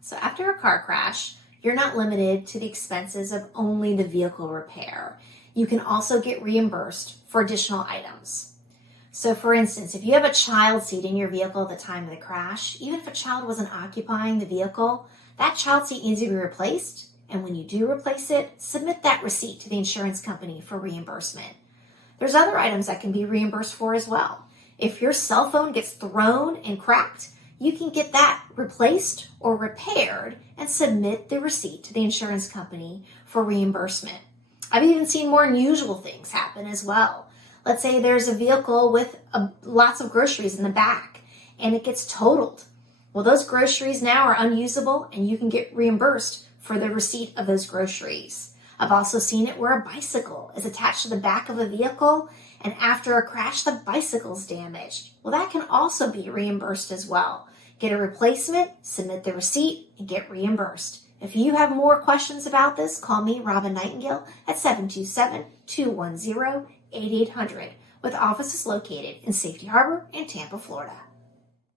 So after a car crash, you're not limited to the expenses of only the vehicle repair. You can also get reimbursed for additional items. So for instance, if you have a child seat in your vehicle at the time of the crash, even if a child wasn't occupying the vehicle, that child seat needs to be replaced. And when you do replace it, submit that receipt to the insurance company for reimbursement. There's other items that can be reimbursed for as well. If your cell phone gets thrown and cracked, you can get that replaced or repaired and submit the receipt to the insurance company for reimbursement. I've even seen more unusual things happen as well. Let's say there's a vehicle with lots of groceries in the back and it gets totaled. Well, those groceries now are unusable and you can get reimbursed for the receipt of those groceries. I've also seen it where a bicycle is attached to the back of a vehicle and after a crash, the bicycle's damaged. Well, that can also be reimbursed as well. Get a replacement, submit the receipt, and get reimbursed. If you have more questions about this, call me, Robin Nightingale, at 727-210-8800 with offices located in Safety Harbor and Tampa, Florida.